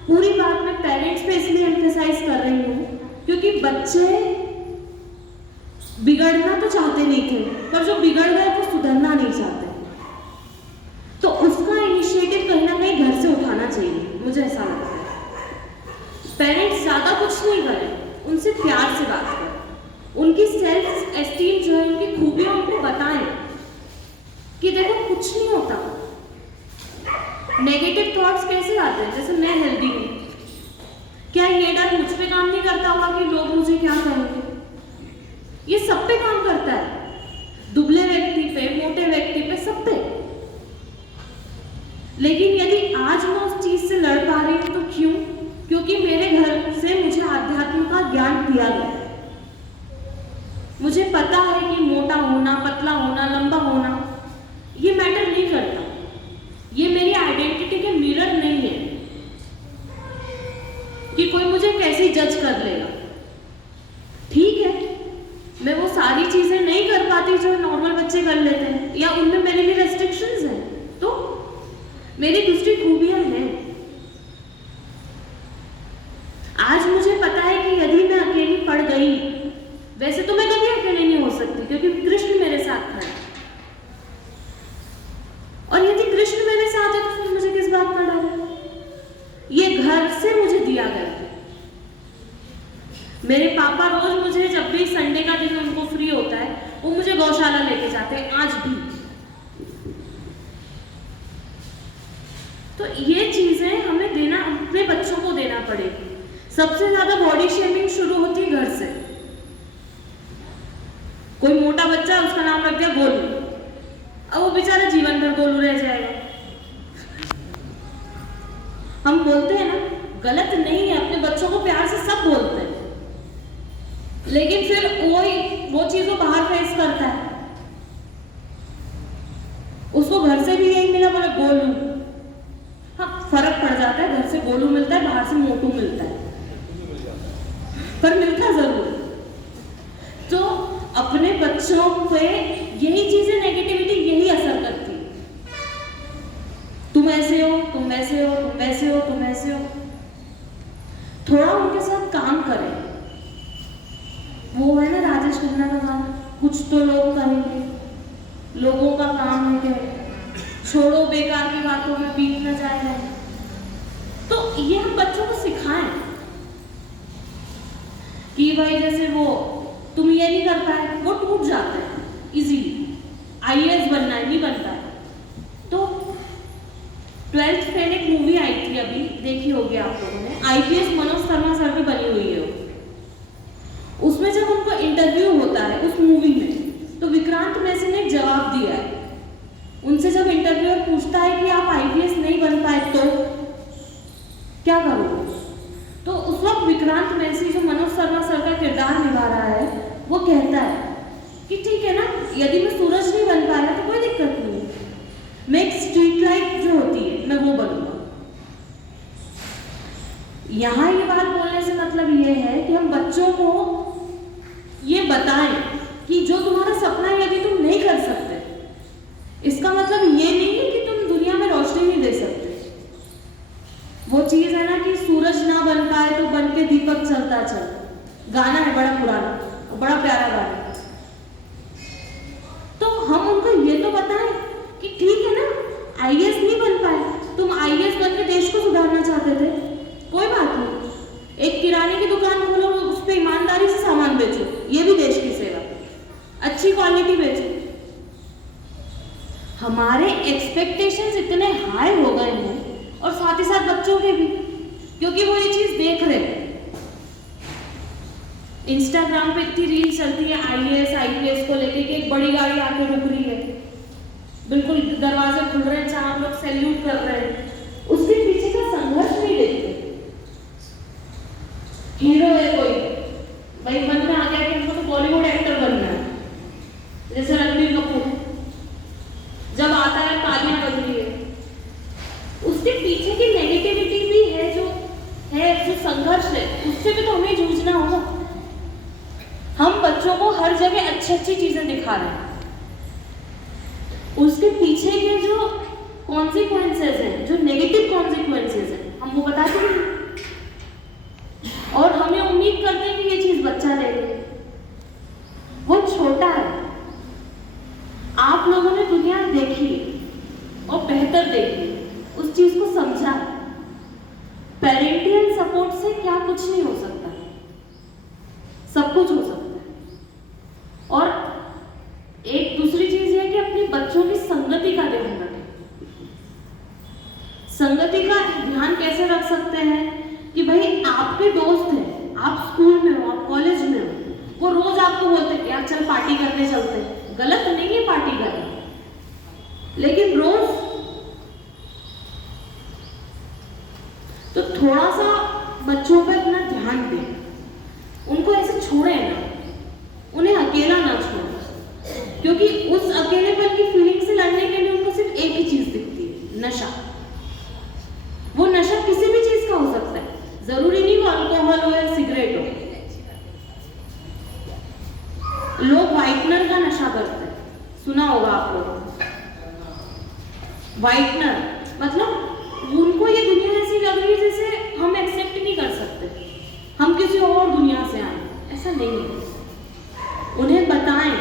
पूरी बात में पेरेंट्स पे इसलिए एम्फेसाइज कर रही हूँ क्योंकि बच्चे बिगड़ना तो चाहते नहीं थे, पर जो बिगड़ गए वो सुधरना नहीं चाहते, तो उसका इनिशिएटिव कहीं ना कहीं घर से उठाना चाहिए, मुझे ऐसा लगता है। पेरेंट्स ज्यादा कुछ नहीं करें, उनसे प्यार से बात करें, उनकी सेल्फ एस्टीम जो है, उनकी खूबियां उनको बताएं कि देखो कुछ नहीं होता। नेगेटिव थॉट्स कैसे आते हैं, जैसे मैं हेल्दी हूँ, क्या ये डर मुझ पे काम नहीं करता होगा कि लोग मुझे क्या कहेंगे? ये सब पे काम करता है, दुबले व्यक्ति पे, मोटे व्यक्ति पे, सब पे। लेकिन यदि आज मैं उस चीज से लड़ पा रही हूँ तो क्यों? क्योंकि मेरे घर से मुझे आध्यात्म का ज्ञान दिया गया है। मुझे पता है कि मोटा होना, पतला होना, लंबा होना ये मैटर नहीं करता, ये मेरी आइडेंटिटी के मिरर नहीं है कि कोई मुझे कैसे जज कर लेगा। ठीक है, मैं वो सारी चीजें नहीं कर पाती जो नॉर्मल बच्चे कर लेते हैं, या उनमें मेरे लिए रेस्ट्रिक्शंस हैं, तो मेरी दूसरी खूबियां हैं। आज मुझे पता है कि यदि मैं अकेली पड़ गई, वैसे तो मैं कभी सकती, क्योंकि कृष्ण मेरे साथ खड़ा है। और यदि कृष्ण मेरे साथ है तो फिर मुझे किस बात का डर है? ये घर से मुझे दिया गया है। मेरे पापा रोज मुझे, जब भी संडे का दिन उनको फ्री होता है, वो मुझे गौशाला लेके जाते हैं, आज भी। तो ये चीजें हमें देना, अपने बच्चों को देना पड़ेगी। सबसे ज्यादा बॉडी शेमिंग शुरू होती है घर से। कोई मोटा बच्चा, उसका नाम रख दिया गोलू, अब वो बेचारा जीवन भर गोलू रह जाएगा। हम बोलते हैं ना, गलत नहीं है, अपने बच्चों को प्यार से सब बोलते हैं, लेकिन फिर वो चीज वो बाहर फेस करता है। उसको घर से भी यही मिला, बोले गोलू। हाँ, फर्क पड़ जाता है, घर से गोलू मिलता है, बाहर से मोटू मिलता है, पर मिलता जरूर। तो अपने बच्चों पे यही चीजें, नेगेटिविटी यही असर करती है। तुम ऐसे हो, तुम वैसे हो, तुम वैसे हो, तुम ऐसे हो। थोड़ा उनके साथ काम करें। वो है ना राजेश खन्ना का गाना, कुछ तो लोग कहेंगे, लोगों का काम है क्या, छोड़ो बेकार की बातों में बीत न जाएगा। तो ये हम बच्चों को सिखाएं कि भाई जैसे वो तुम ये नहीं कर पाए, वो टूट जाता है इजीली। आईएएस बनना है, नहीं बनता है। तो 12th फेल एक मूवी आई थी, अभी देखी होगी आप लोगों ने, आईपीएस मनोज शर्मा सर की बनी हुई है। उसमें जब उनको इंटरव्यू होता है उस मूवी में, तो विक्रांत मैसी ने एक जवाब दिया है। उनसे जब इंटरव्यूअर पूछता है कि आप आईपीएस नहीं बन पाए तो क्या करोगे, तो उस वक्त विक्रांत मैसी, जो मनोज शर्मा सर का किरदार निभा रहा है, वो कहता है कि ठीक है ना, यदि मैं सूरज नहीं बन पाया तो कोई दिक्कत नहीं, मैं एक स्ट्रीट लाइट जो होती है मैं वो बनूंगा। यहाँ ये बात बोलने से मतलब ये है कि हम बच्चों को ये बताएं कि जो तुम्हारा सपना है, यदि तुम नहीं कर सकते, इसका मतलब ये नहीं है कि तुम दुनिया में रोशनी नहीं दे सकते। वो चीज है ना कि सूरज ना बन पाए तो बन के दीपक चलता चल, गाना है बड़ा पुराना, बड़ा प्यारा गाना। तो हम उनको ये तो बताएं कि ठीक है ना, आईएएस नहीं बन पाए, तुम आईएएस बन के देश को सुधारना चाहते थे, कोई बात नहीं, एक किराने की दुकान खोलो, उस पर ईमानदारी से सामान बेचो, ये भी देश की सेवा, अच्छी क्वालिटी बेचो। हमारे एक्सपेक्टेशंस इतने हाई हो गए हैं, और साथ ही साथ बच्चों के भी, क्योंकि वो ये चीज देख रहे हैं। इंस्टाग्राम पे इतनी रील चलती है आईएएस आईपीएस को लेके कि एक बड़ी गाड़ी आके रुक रही है, बिल्कुल दरवाजे खुल रहे हैं, चार लोग सैल्यूट कर रहे हैं, उसके पीछे का संघर्ष नहीं देखते। हीरो है कोई, भाई मन में आ गया कि हमको तो बॉलीवुड एक्टर बनना है, जैसे रणबीर कपूर, जब आता है तालियां बज रही है, उसके पीछे की नेगेटिविटी भी है, जो संघर्ष है, उससे भी तो हमें जूझना होगा। हम बच्चों को हर जगह अच्छी चीजें दिखा रहे हैं, उसके पीछे के जो कॉन्सिक्वेंसेस हैं, जो नेगेटिव कॉन्सिक्वेंसेस हैं, हम वो बताते हैं, और हमें उम्मीद करते हैं कि ये चीज बच्चा ले ले। वो छोटा है, आप लोगों ने दुनिया देखी और बेहतर देखी, उस चीज को समझा। पेरेंटियल सपोर्ट से क्या कुछ नहीं हो सकता, सब कुछ हो सकता है। और एक दूसरी चीज है कि अपने बच्चों की संगति का ध्यान रखें। संगति का ध्यान कैसे रख सकते हैं कि भाई आपके दोस्त हैं, आप स्कूल में हो, आप कॉलेज में हो, वो रोज आपको बोलते हैं यार चल पार्टी करने चलते हैं, गलत नहीं है पार्टी करना, लेकिन रोज तो थोड़ा सा बच्चों पे अपना ध्यान दें, उनको ऐसे छोड़े ना, उन्हें अकेला ना छोड़ें, क्योंकि उस अकेलेपन की फीलिंग से लड़ने के लिए उनको सिर्फ एक ही चीज दिखती है, नशा। वो नशा किसी भी चीज का हो सकता है, जरूरी नहीं वो अल्कोहल हो या सिगरेट हो। लोग व्हाइटनर का नशा करते हैं, सुना होगा आप लोगों ने। व्हाइटनर मतलब उनको ये दुनिया ऐसी लग रही है जैसे हम एक्सेप्ट नहीं कर सकते, हम किसी और दुनिया से आए, ऐसा नहीं है। उन्हें बताएं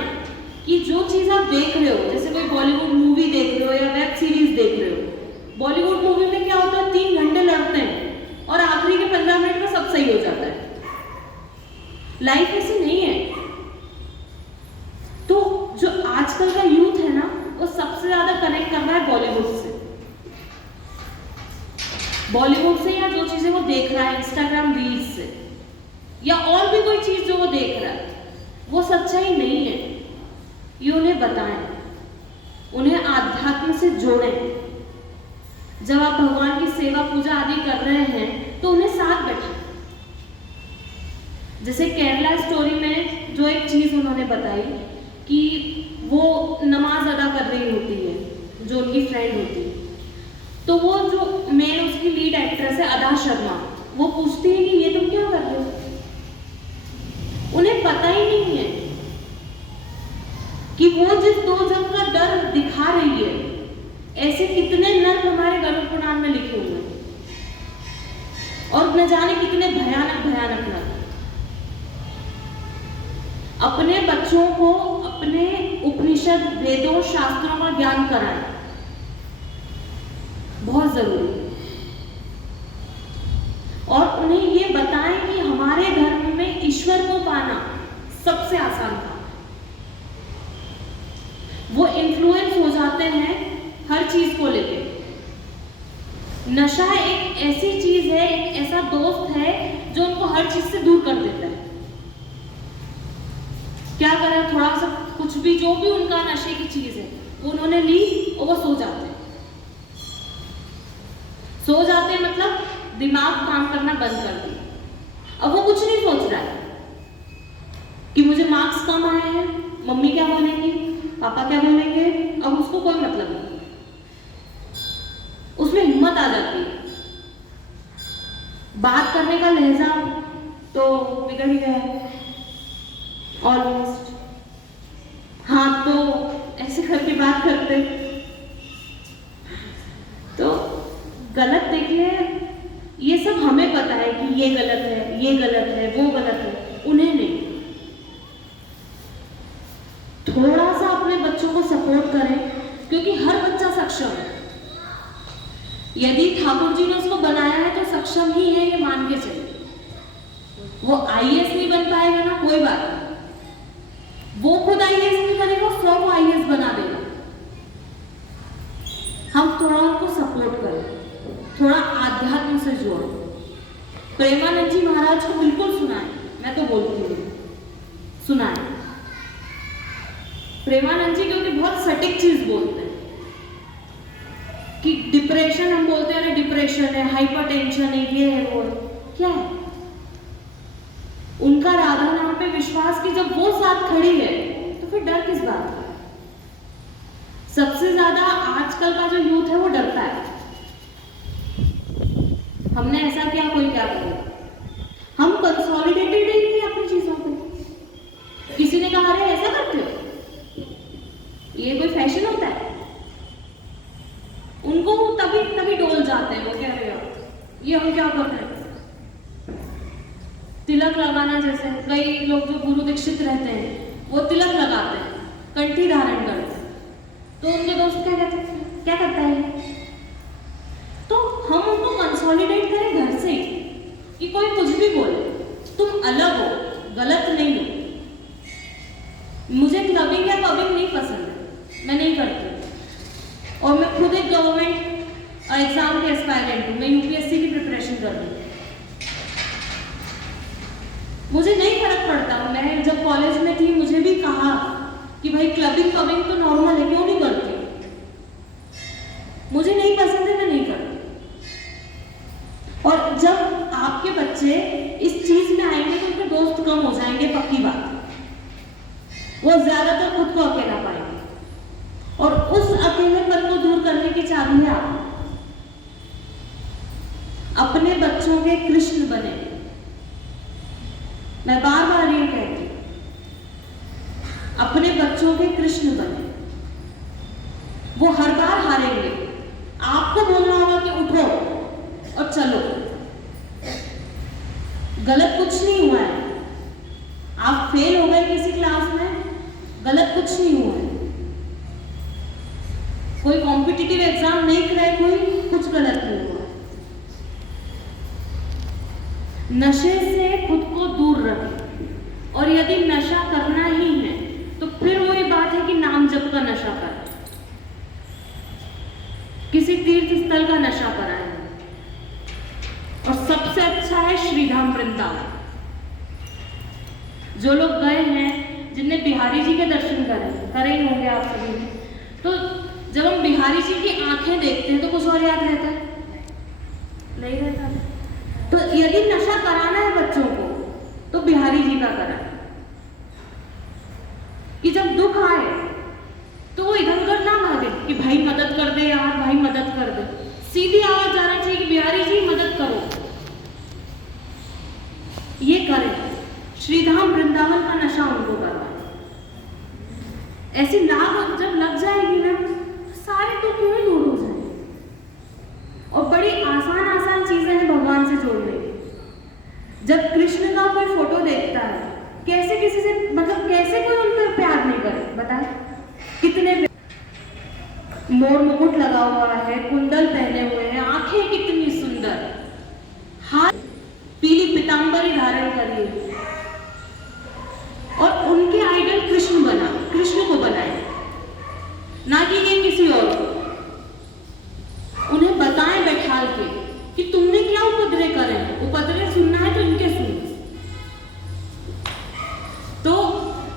कि जो चीज़ आप देख रहे हो, जैसे कोई बॉलीवुड मूवी देख रहे हो या वेब सीरीज देख रहे हो, बॉलीवुड मूवी में क्या होता है 3 घंटे लड़ते हैं और आखिरी के 15 मिनट में सब सही हो जाता है। लाइफ ऐसी नहीं है। तो जो आजकल का यूथ है ना, वो सबसे ज्यादा कनेक्ट कर रहा है बॉलीवुड से या जो चीजें वो देख रहा है इंस्टाग्राम रील्स से, या और भी कोई चीज जो वो देख रहा है, वो सच्चाई नहीं है। ये उन्हें बताएं, उन्हें आध्यात्म से जोड़ें। जब आप भगवान की सेवा पूजा आदि कर रहे हैं तो उन्हें साथ बैठाएं। जैसे केरला स्टोरी में जो एक चीज उन्होंने बताई कि वो नमाज अदा कर रही होती है, जो उनकी फ्रेंड होती है, तो वो जो मेन उसकी लीड एक्ट्रेस है अदा शर्मा, वो पूछती है कि ये तुम क्या कर रहे हो। उन्हें पता ही नहीं है कि वो जिस 2 जन का डर दिखा रही है, ऐसे कितने नर्क हमारे गरुड़ पुराण में लिखे हुए हैं और न जाने कितने भयानक भयानक नर्क। अपने बच्चों को अपने उपनिषद वेदों शास्त्रों का ज्ञान कराएं, बहुत जरूरी है। और उन्हें ये बताएं कि हमारे धर्म में ईश्वर को पाना सबसे आसान था। वो इन्फ्लुएंस हो जाते हैं हर चीज को लेके। नशा एक ऐसी चीज है, एक ऐसा दोस्त है जो उनको हर चीज से दूर कर देता है। क्या करें, थोड़ा सा कुछ भी जो भी उनका नशे की चीज है वो उन्होंने ली और वो सो जाते हैं। सो जाते हैं मतलब दिमाग काम करना बंद कर दिया। अब वो कुछ नहीं सोच रहा है कि मुझे मार्क्स कम आए हैं, मम्मी क्या बोलेंगी, पापा क्या बोलेंगे, अब उसको कोई मतलब नहीं। उसमें हिम्मत आ जाती है। बात करने का लहजा तो बिगड़ ही गया ऑलमोस्ट। हाँ, तो ऐसे करके बात करते तो गलत। देखिए, ये सब हमें पता है कि ये गलत है, ये गलत है, वो गलत है, उन्हें नहीं। थोड़ा सा अपने बच्चों को सपोर्ट करें, क्योंकि हर बच्चा सक्षम है। यदि ठाकुर जी ने उसको बनाया है तो सक्षम ही है, ये मान के चलिए। वो आईएएस नहीं बन पाएगा ना, कोई बात नहीं, वो खुद आईएएस नहीं बनेगा, 100 को आईएएस बना देगा। हम थोड़ा उनको सपोर्ट करें, थोड़ा आध्यात्म से जोड़ें। प्रेमानंद जी महाराज को बिल्कुल सुनाएं, मैं तो बोलती हूँ सुनाएं प्रेमानंद जी, क्योंकि बहुत सटीक चीज बोलते हैं कि डिप्रेशन, हम बोलते हैं डिप्रेशन है, हाइपरटेंशन है, ये है, वो क्या है। उनका राधा नाम पे विश्वास की जब वो साथ खड़ी है तो फिर डर किस बात का। सबसे ज्यादा आजकल का जो यूथ है वो डरता है। हमने ऐसा किया, कोई क्या करेगा। हम कंसोलिडेटेड ही नहीं अपनी चीजों को। किसी ने कहा अरे ऐसा करते हो, ये कोई फैशन होता है, उनको तभी तभी डोल जाते हैं। वो कह रहे हो ये हम क्या कर रहे हैं। तिलक लगाना, जैसे कई लोग जो गुरु दीक्षित रहते हैं वो तिलक लगाते हैं, कंठी धारण करते हैं, तो उनके दोस्त क्या कहते हैं, क्या करता है। तो हम उनको कंसोलिडेट करें घर से कि कोई कुछ भी बोले, तुम अलग हो, गलत नहीं हो। मुझे क्लबिंग या पबिंग नहीं पसंद है, मैं नहीं करती। और मैं खुद एक गवर्नमेंट एग्जाम के एस्पायरेंट हूँ, मैं यूपीएससी की प्रिपरेशन कर रही हूँ। मुझे नहीं फर्क पड़ता। मैं जब कॉलेज में थी मुझे भी कहा कि भाई क्लबिंग पबिंग तो नॉर्मल है, क्यों नहीं करती। मुझे नहीं पसंद है, मैं नहीं करती। और जब आपके बच्चे इस चीज में आएंगे तो उनके दोस्त कम हो जाएंगे, पक्की बात। वो ज्यादातर खुद को अकेला पाएंगे, और उस अकेलेपन को दूर करने की चाबी है आप अपने बच्चों के कृष्ण बने। मैं बार बार ये कहती हूं, अपने बच्चों के कृष्ण बने। वो हर बार हारेंगे, आपको बोलना होगा कि उठो और चलो। गलत कुछ नहीं हुआ है, आप फेल हो गए किसी क्लास में, गलत कुछ नहीं हुआ है, कोई कॉम्पिटिटिव एग्जाम नहीं क्रैक हुई, कुछ गलत नहीं हुआ। नशे से खुद को दूर रखें, और यदि नशा करना ही है तो फिर वही बात है कि नाम जप का नशा करें, किसी तीर्थ स्थल का नशा कराएं, और सबसे अच्छा है श्रीधाम वृंदावन। जो लोग गए हैं, जिनने बिहारी जी के दर्शन करे ही होंगे आप सभी ने, तो जब हम बिहारी जी की आंखें देखते हैं तो कुछ और याद रहता है, नहीं रहता। तो यदि नशा कराना है बच्चों को तो बिहारी जी का कराएं, कि जब दुख आए तो वो इधर उधर ना भागे कि भाई मदद कर दे यार, भाई मदद कर दे। सीधी आवाज जाना चाहिए कि बिहारी जी मदद करो, ये करें। श्रीधाम वृंदावन का नशा उनको करवाएं। ऐसी लाग जब लग जाएगी ना, सारे दुख यूं ही दूर हो जाएंगे। और बड़ी आसान आसान चीजें हैं भगवान से जोड़ने की। जब कृष्ण का कोई फोटो देखता है, कैसे किसी से, मतलब कैसे कोई उन पर प्यार नहीं करे, बताए? कितने मोर मुकुट लगा हुआ है, कुंडल पहने हुए हैं, आंखें कितनी सुंदर, हाथ पीली पीतांबरी धारण करी है, और उनके आइडल कृष्ण बना, कृष्ण को बनाए, ना कि ये किसी और को। उन्हें बताएं बैठाल के कि तुमने क्या उपद्रव करे, उपद्रव सुनना है तो इनके सुनो। तो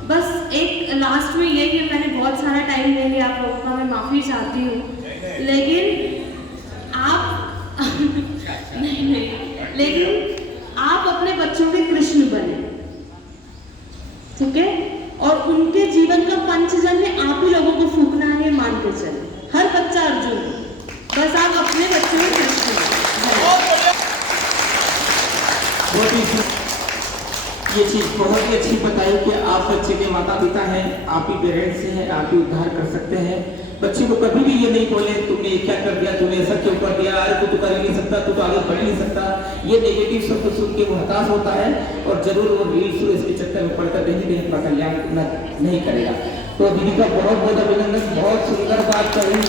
बस एक लास्ट में ये कि मैंने बहुत सारा टाइम ले लिया आप लोगों का, मैं माफी चाहती हूँ, लेकिन आप नहीं, लेकिन आप अपने बच्चों के कृष्ण बने, ठीक है? और उनके जीवन का पंचजन्य आप ही लोगों को फूकना है, ये मान के चले। हर बच्चा अर्जुन, बस आप अपने बच्चों में कृष्ण बने। ये चीज बहुत ही अच्छी बताई कि आप बच्चे के माता पिता हैं, आप ही पेरेंट्स हैं, आप ही उद्धार कर सकते हैं। बच्चे को कभी भी ये नहीं बोले तुमने क्या कर दिया, तूने ऐसा क्यों कर दिया, अरे तू तो कर ही नहीं सकता, तू तो आगे बढ़ नहीं सकता। ये नेगेटिव शब्द सुन के वो हताश होता है, और जरूर वो रील्स इसके चक्कर में पड़कर कहीं अपना कल्याण नहीं करेगा। तो दीदी का बहुत बहुत अभिनंदन, बहुत सुंदर बात कही,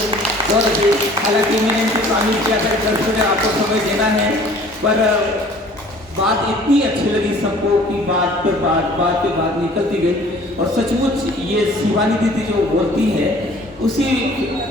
बहुत अच्छी। हालांकि मैंने इनको शामिल किया था, दर्शकों ने आपको समय देना है, पर बात इतनी अच्छी लगी सबको कि बात पे बात निकलती गई। और सचमुच ये शिवानी दीदी जो बोलती है उसी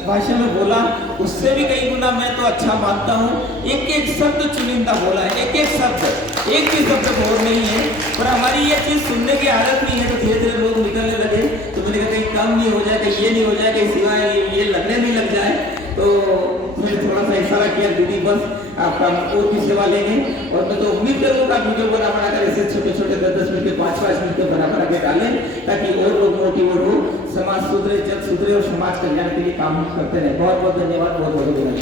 भाषा में बोला, उससे भी कई गुना मैं तो अच्छा मानता हूँ। एक एक शब्द चुनिंदा बोला है, एक एक शब्द, एक भी शब्द बोल नहीं है, पर हमारी ये चीज सुनने की आदत नहीं है, तो धीरे धीरे लोग निकलने लगे। तो मैंने कहा कहीं कम नहीं हो जाए, कहीं ये नहीं हो जाए, कहीं सिवाय ये लगने नहीं लग जाए। तो मैंने थोड़ा सा इशारा किया, दीदी बस आपका और की सेवा लेंगे। और मैं तो उम्मीद करूँगा वीडियो बना कर ऐसे छोटे छोटे 10-10 मिनट के 5-5 मिनट के बना के डालें, ताकि और लोग मोटिवेट हो, समाज सुधरे, जग सुधरे और समाज कल्याण के लिए काम करते रहे। बहुत बहुत धन्यवाद, बहुत बहुत धन्यवाद।